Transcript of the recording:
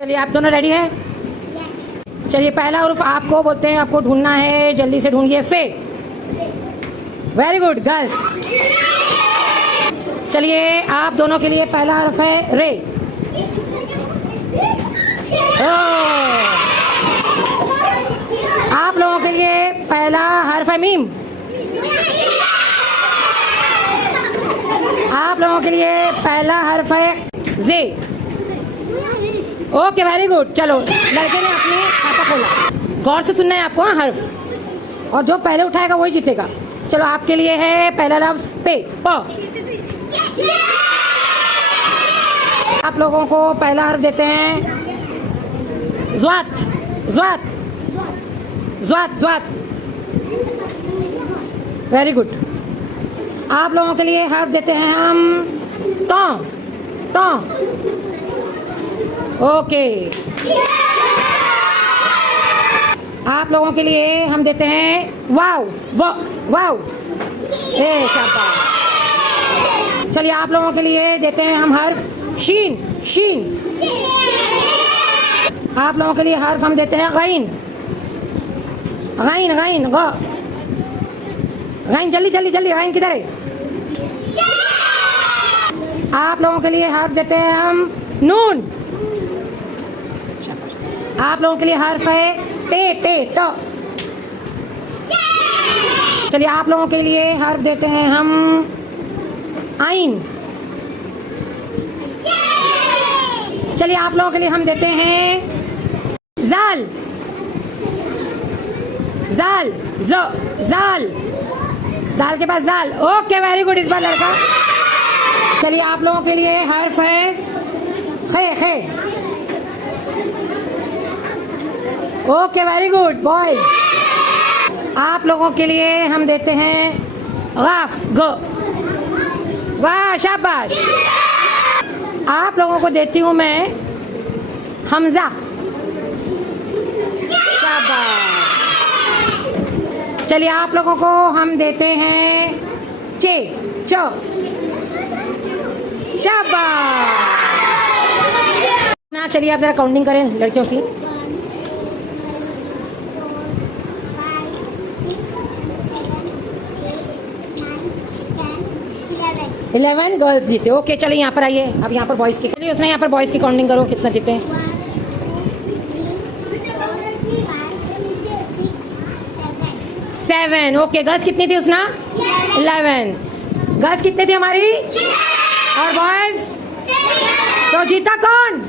चलिए आप दोनों रेडी हैं? चलिए पहला हरुफ आपको बोलते हैं, आपको ढूंढना है, जल्दी से ढूंढिए। फे। Very good girls. चलिए आप दोनों के लिए पहला हर्फ है रे। आप लोगों के लिए पहला हर्फ है मीम। आप लोगों के लिए पहला हर्फ है जे। Okay very good. चलो लड़के ने अपने खाता खोला। गौर से सुनना है आपको हर्फ, और जो पहले उठाएगा वही जीतेगा। चलो आपके लिए है पहला लफ्ज पे। प। आप लोगों को पहला हर्फ देते हैं ज़्वात। ज़्वात ज़्वात ज़्वात। Very good. आप लोगों के लिए हर्फ देते हैं हम तौ। तौ। ओके। आप लोगों के लिए हम देते हैं वाव। वाव। ए शाबाश। चलिए आप लोगों के लिए देते हैं हम हर्फ शीन। शीन। आप लोगों के लिए हर्फ हम देते हैं गैन। गैन गैन ग। गैन जल्दी जल्दी जल्दी। गैन किधर है? आप लोगों के लिए हर्फ देते हैं हम नून। आप लोगों के लिए हर्फ है टे। टे ट। चलिए आप लोगों के लिए हर्फ देते हैं हम आइन। चलिए आप लोगों के लिए हम देते हैं जाल। जाल ज। जाल। दाल के पास जाल। Okay very good. इस बार लड़का। चलिए आप लोगों के लिए हर्फ है खे। खे। Okay very good boy. आप लोगों के लिए हम देते हैं गाफ। ग। वाह शाबाश। आप लोगों को देती हूँ मैं हमजा। शाबाश। चलिए आप लोगों को हम देते हैं चे। च। शाबाश। ना चलिए आप जरा काउंटिंग करें लड़कियों की। 11 गर्ल्स जीते। ओके चलिए यहाँ पर आइए। अब यहाँ पर बॉयज की। चलिए उसने यहाँ पर बॉयज की काउंटिंग करो कितना जीते हैं। 7। ओके गर्ल्स कितनी थी उसना? 11। गर्ल्स कितनी थी हमारी? और बॉयज? तो जीता कौन?